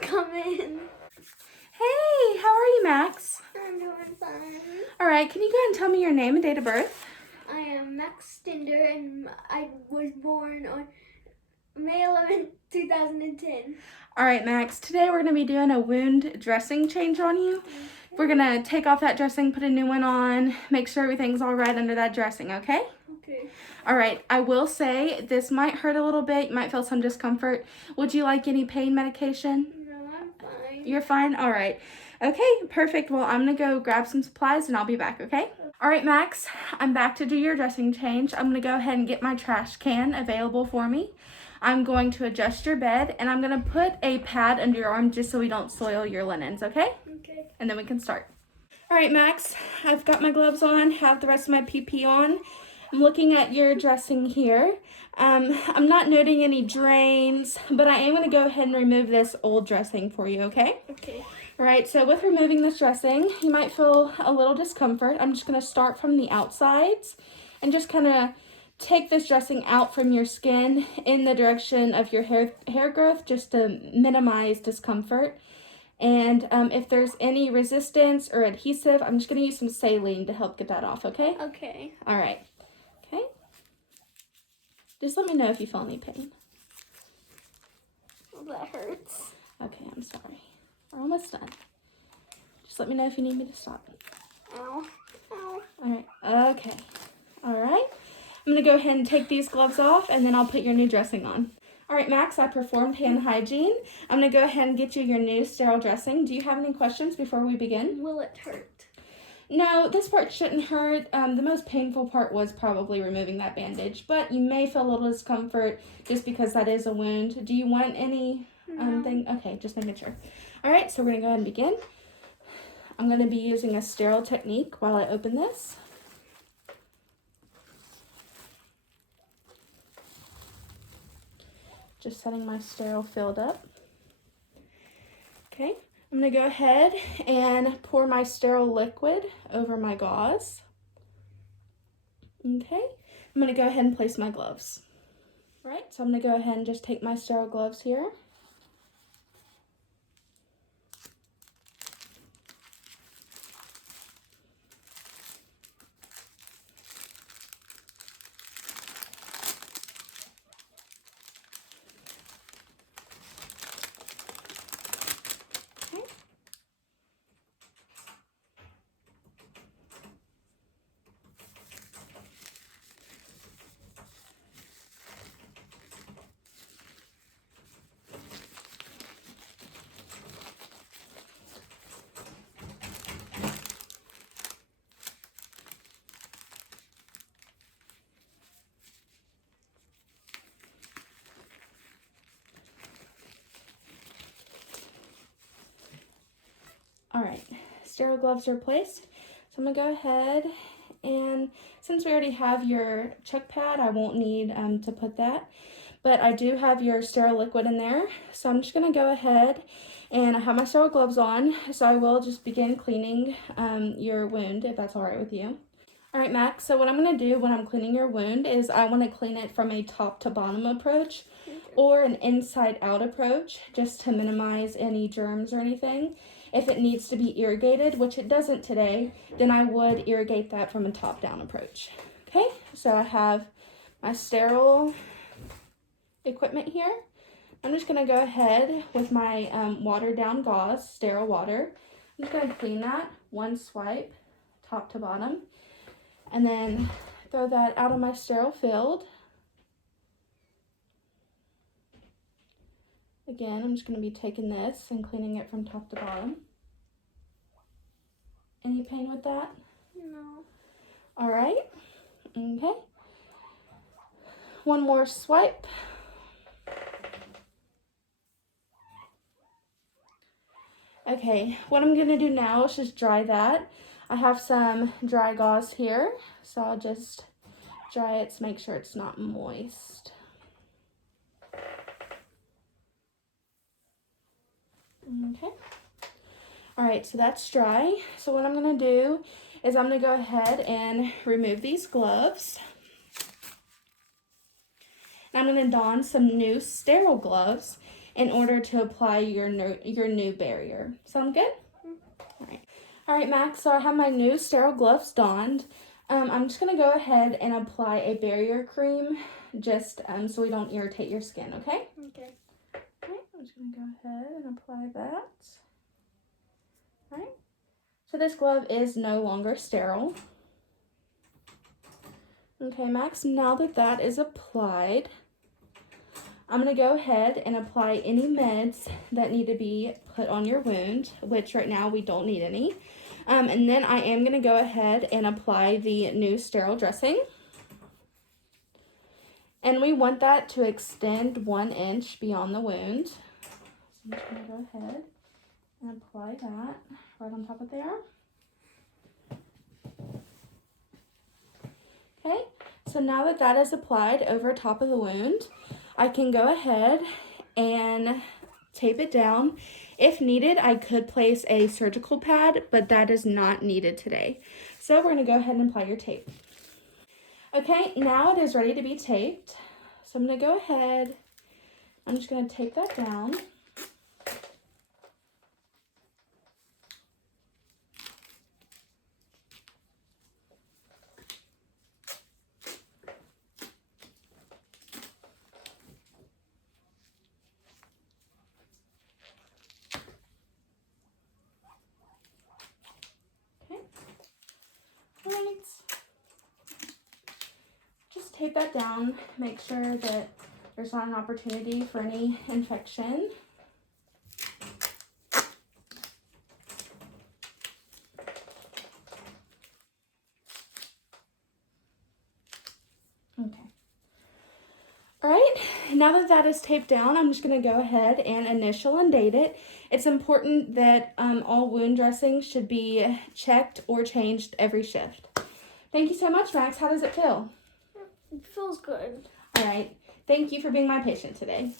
Come in. Hey, how are you, Max? I'm doing fine. All right, can you go ahead and tell me your name and date of birth? I am Max Stender and I was born on May 11th, 2010. All right, Max, today we're going to be doing a wound dressing change on you. Okay. We're going to take off that dressing, put a new one on, make sure everything's all right under that dressing, okay? Okay. All right, I will say this might hurt a little bit. You might feel some discomfort. Would you like any pain medication? No, I'm fine. You're fine? All right. Okay, perfect. Well, I'm going to go grab some supplies and I'll be back, okay? All right, Max, I'm back to do your dressing change. I'm going to go ahead and get my trash can available for me. I'm going to adjust your bed and I'm going to put a pad under your arm just so we don't soil your linens, okay? Okay. And then we can start. All right, Max, I've got my gloves on, have the rest of my PP on. I'm looking at your dressing here. I'm not noting any drains, but I am going to go ahead and remove this old dressing for you, okay? Okay. All right, so with removing this dressing, you might feel a little discomfort. I'm just going to start from the outsides and just kind of take this dressing out from your skin in the direction of your hair growth just to minimize discomfort. And if there's any resistance or adhesive, I'm just going to use some saline to help get that off, okay? Okay. All right. Okay. Just let me know if you feel any pain. Well, that hurts. Okay, I'm sorry. We're almost done. Just let me know if you need me to stop. Ow. Ow. All right. Okay. All right. I'm going to go ahead and take these gloves off, and then I'll put your new dressing on. All right, Max, I performed hand hygiene. I'm going to go ahead and get you your new sterile dressing. Do you have any questions before we begin? Will it hurt? No, this part shouldn't hurt. The most painful part was probably removing that bandage, but you may feel a little discomfort just because that is a wound. Do you want any thing? Okay, just making sure. All right, so we're going to go ahead and begin. I'm going to be using a sterile technique while I open this. Just setting my sterile filled up. Okay, I'm going to go ahead and pour my sterile liquid over my gauze. Okay, I'm going to go ahead and place my gloves. All right, so I'm going to go ahead and just take my sterile gloves here. All right, sterile gloves are placed. So I'm gonna go ahead and since we already have your check pad, I won't need to put that. But I do have your sterile liquid in there. So I'm just gonna go ahead and I have my sterile gloves on. So I will just begin cleaning your wound if that's all right with you. All right, Max, so what I'm gonna do when I'm cleaning your wound is I wanna clean it from a top to bottom approach or an inside out approach just to minimize any germs or anything. If it needs to be irrigated, which it doesn't today, then I would irrigate that from a top down approach. Okay, so I have my sterile equipment here. I'm just gonna go ahead with my watered down gauze, sterile water. I'm just gonna clean that one swipe, top to bottom, and then throw that out of my sterile field. Again, I'm just going to be taking this and cleaning it from top to bottom. Any pain with that? No. All right. Okay. One more swipe. Okay, what I'm going to do now is just dry that. I have some dry gauze here, so I'll just dry it to make sure it's not moist. Okay. All right, so that's dry. So what I'm gonna do is I'm gonna go ahead and remove these gloves. And I'm going to don some new sterile gloves in order to apply your new barrier. Sound good? All right, Max, so I have my new sterile gloves donned. I'm just going to go ahead and apply a barrier cream just so we don't irritate your skin, okay? Okay. All right, I'm just going to go ahead and apply that. All right. So this glove is no longer sterile. Okay, Max, now that that is applied, I'm going to go ahead and apply any meds that need to be put on your wound, which right now we don't need any. And then I am going to go ahead and apply the new sterile dressing. And we want that to extend 1 inch beyond the wound. So I'm just going to go ahead and apply that right on top of there. Okay, so now that that is applied over top of the wound, I can go ahead and tape it down. If needed, I could place a surgical pad, but that is not needed today. So we're going to go ahead and apply your tape. Okay, now it is ready to be taped. So I'm going to go ahead, I'm just going to tape that down. Okay, all right. Just tape that down, make sure that there's not an opportunity for any infection. Okay. All right, now that that is taped down, I'm just going to go ahead and initial and date it. It's important that all wound dressings should be checked or changed every shift. Thank you so much, Max. How does it feel? It feels good. All right. Thank you for being my patient today.